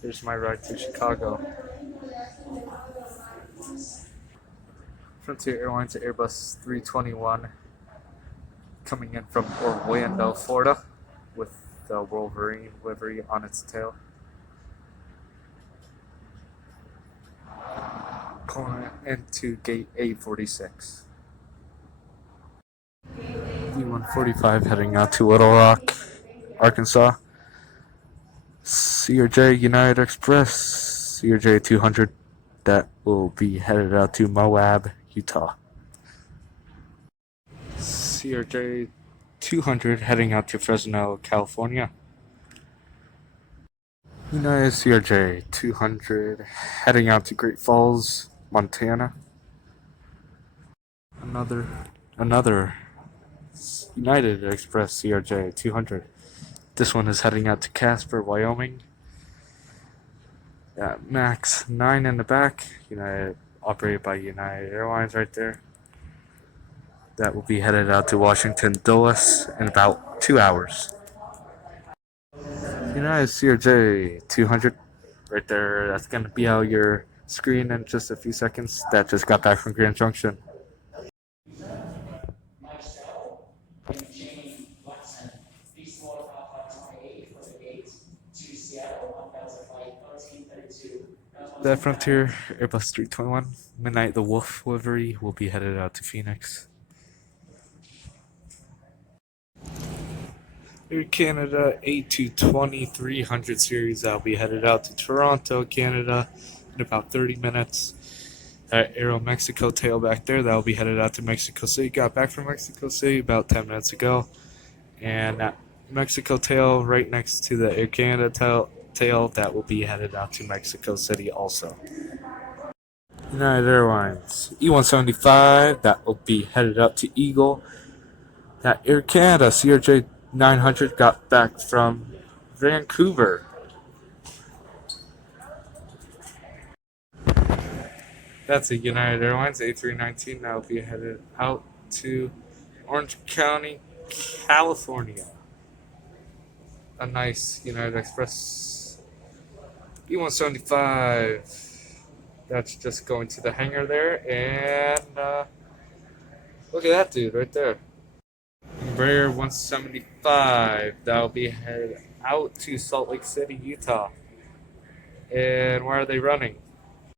Here's my ride to Chicago. Frontier Airlines Airbus 321 coming in from Orlando, Florida with the Wolverine livery on its tail. Pulling into gate A46. D145 heading out to Little Rock, Arkansas. CRJ United Express, CRJ 200 that will be headed out to Moab, Utah. CRJ 200 heading out to Fresno, California. United CRJ 200 heading out to Great Falls, Montana. Another United Express CRJ 200. This one is heading out to Casper, Wyoming. Max 9 in the back. United, operated by United Airlines right there. That will be headed out to Washington Dulles in about 2 hours. United CRJ 200 right there. That's going to be out your screen in just a few seconds. That just got back from Grand Junction. That Frontier Airbus 321 Midnight the Wolf livery will be headed out to Phoenix. Air Canada A220 300 series that will be headed out to Toronto, Canada in about 30 minutes. That Aero Mexico tail back there that will be headed out to Mexico City. Got back from Mexico City about 10 minutes ago. And that Mexico tail right next to the Air Canada tail that will be headed out to Mexico City also. United Airlines E175 that will be headed up to Eagle. That Air Canada CRJ 900 got back from Vancouver. That's a United Airlines A319 that will be headed out to Orange County, California. A nice United Express E175. That's just going to the hangar there, and look at that dude right there. Embraer 175. That'll be headed out to Salt Lake City, Utah. And where are they running?